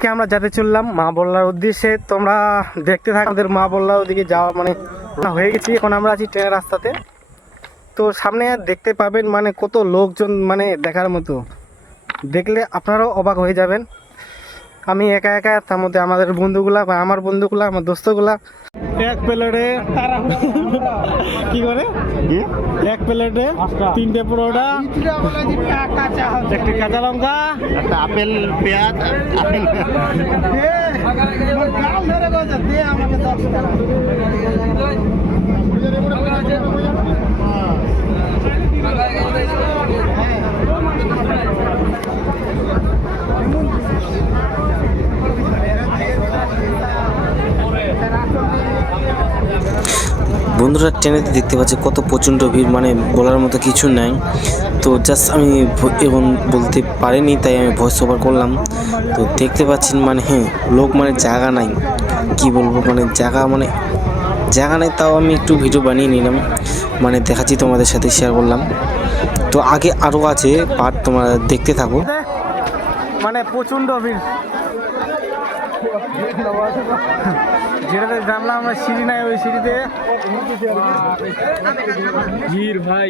আজকে আমরা যেতে চললাম মা বল্লার উদ্দেশ্যে। তোমরা দেখতে থাকো, আমাদের মা বল্লার ওদিকে যাওয়া মানে হয়ে গেছি। এখন আমরা আছি ট্রেনের রাস্তাতে। তো সামনে দেখতে পাবেন মানে কত লোকজন, মানে দেখার মতো, দেখলে আপনারাও অবাক হয়ে যাবেন। আমি একা একা, তার মধ্যে আমাদের বন্ধুগুলা বা আমার বন্ধুগুলা, আমার দোস্তগুলা এক প্লেটে কি করে, এক প্লেটে 3টে পরোটা, একটি কাঁচা লঙ্কা, একটা আপেল, পেঁয়াজ, আপেল। বন্ধুরা ট্রেনেতে দেখতে পাচ্ছি কত প্রচণ্ড ভিড়, মানে বলার মতো কিছু নাই। তো জাস্ট আমি এবং বলতে পারিনি, তাই আমি ভয়েস ওভার করলাম। তো দেখতে পাচ্ছেন মানে লোক মানে জায়গা নাই, কি বলবো, মানে জায়গা নাই। তাও আমি একটু ভিডিও বানিয়ে নিলাম, মানে দেখাচ্ছি তোমাদের সাথে শেয়ার করলাম। তো আগে আরও আছে পার্ট, তোমরা দেখতে থাকো। মানে প্রচণ্ড ভিড়, যেটাতে জানলাম আমরা সিঁড়ি নাই, ওই সিঁড়িতে ভিড় ভাই।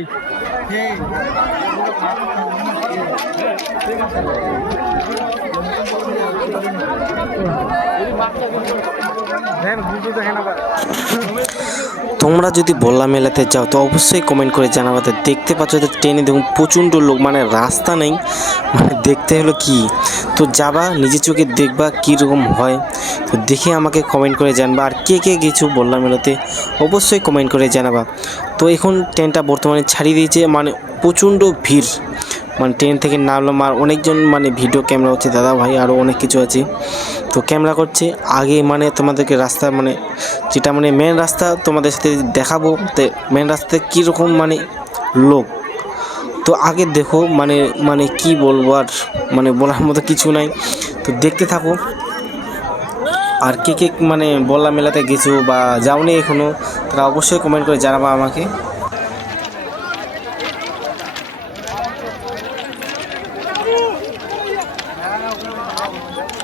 তোমরা যদি বল্লা মেলাতে যাও তো অবশ্যই কমেন্ট করে জানাবে। দেখতে পাচ্ছ যে ট্রেনে দেখুন প্রচণ্ড লোক, মানে রাস্তা নেই, মানে দেখতে হলো কি। তো যাবা নিজের চোখে দেখবা কীরকম হয়, তো দেখে আমাকে কমেন্ট করে জানবা। আর কে কে গেছো বল্লা মেলাতে অবশ্যই কমেন্ট করে জানাবা। তো এখন ট্রেনটা বর্তমানে ছাড়িয়ে দিয়েছে, মানে প্রচণ্ড ভিড়, মানে ট্রেন থেকে নামলাম। আর অনেকজন মানে ভিডিও ক্যামেরা হচ্ছে, দাদা ভাই আরও অনেক কিছু আছে, তো ক্যামেরা করছে। আগে মানে তোমাদেরকে রাস্তা, মানে যেটা মানে মেন রাস্তা তোমাদের সাথে দেখাবো, তো মেন রাস্তাতে কীরকম মানে লোক। তো আগে দেখো, মানে মানে কি বলবো, আর মানে বলার মতো কিছু নাই। তো দেখতে থাকো। আর কে কে মানে বল্লা মেলাতে গেছো বা যাওনি এখনও, তারা অবশ্যই কমেন্ট করে জানাবা আমাকে।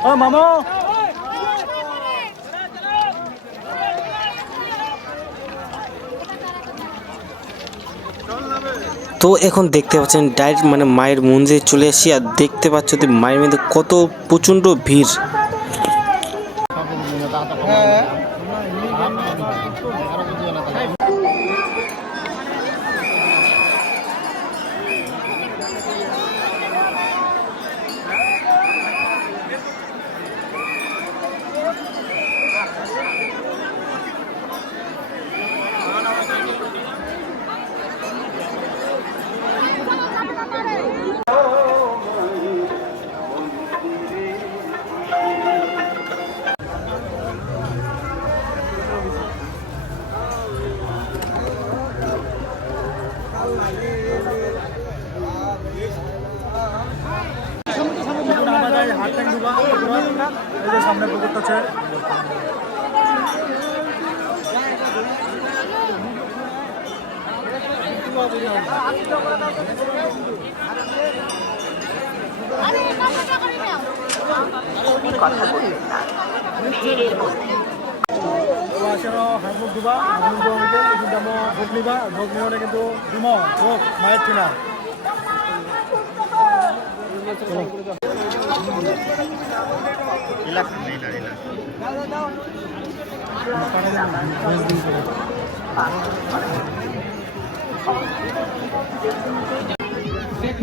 ও মামা, তো এখন দেখতে পাচ্ছেন ডাইরেক্ট মানে মায়ের মন্দিরে চলে আসি। আর দেখতে পাচ্ছ তো মায়ের মন্দিরে কত প্রচণ্ড ভিড়। সামনে পুকুরটা আছে। হাঁসমুখ দুবা ভোগ নিবা, ভোগ নিলে কিন্তু দিম ভোগ মায়ের কিনা।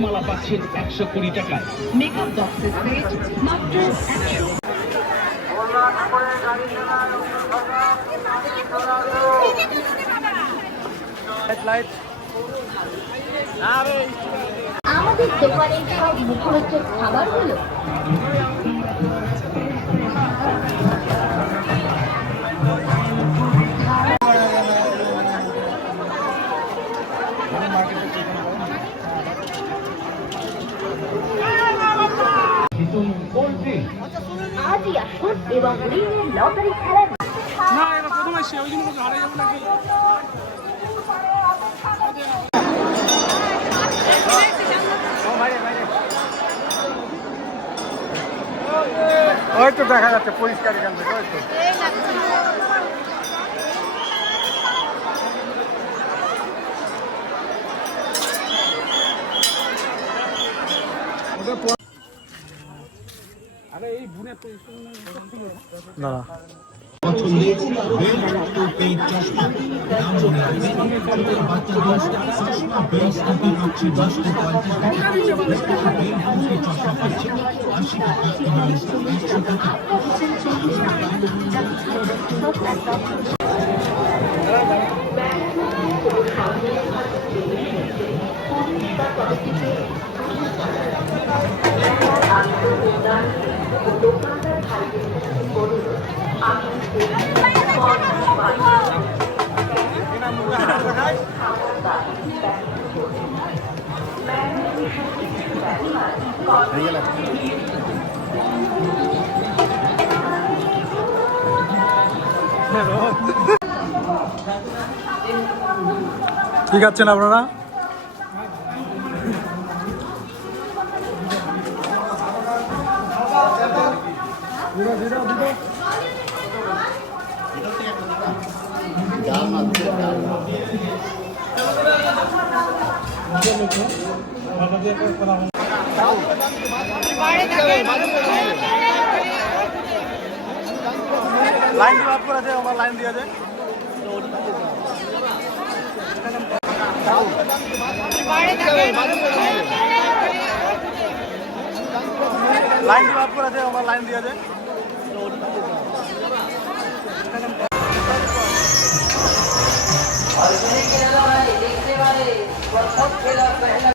মালা পাচ্ছেন 120 টাকায়। মেকআপ বক্সের সেট মাত্র 100। আমাদের দোকানের সব মুখরোচক খাবারগুলো আজই আসুন এবং ঋণের লটারি খেলেন। না এটা প্রথম আসছে, ওই জন্য হারিয়ে যাবো নাকি। ওই তো তো দেখা যাচ্ছে পরিষ্কার এখান থেকে, ওই তো। না কি খাচ্ছেন আপনারা? লাইন দিয়ে করা যায়, আমার লাইন দিয়ে যায়। লাইন দিয়ে করা যায়, আমার লাইন দিয়ে যায়।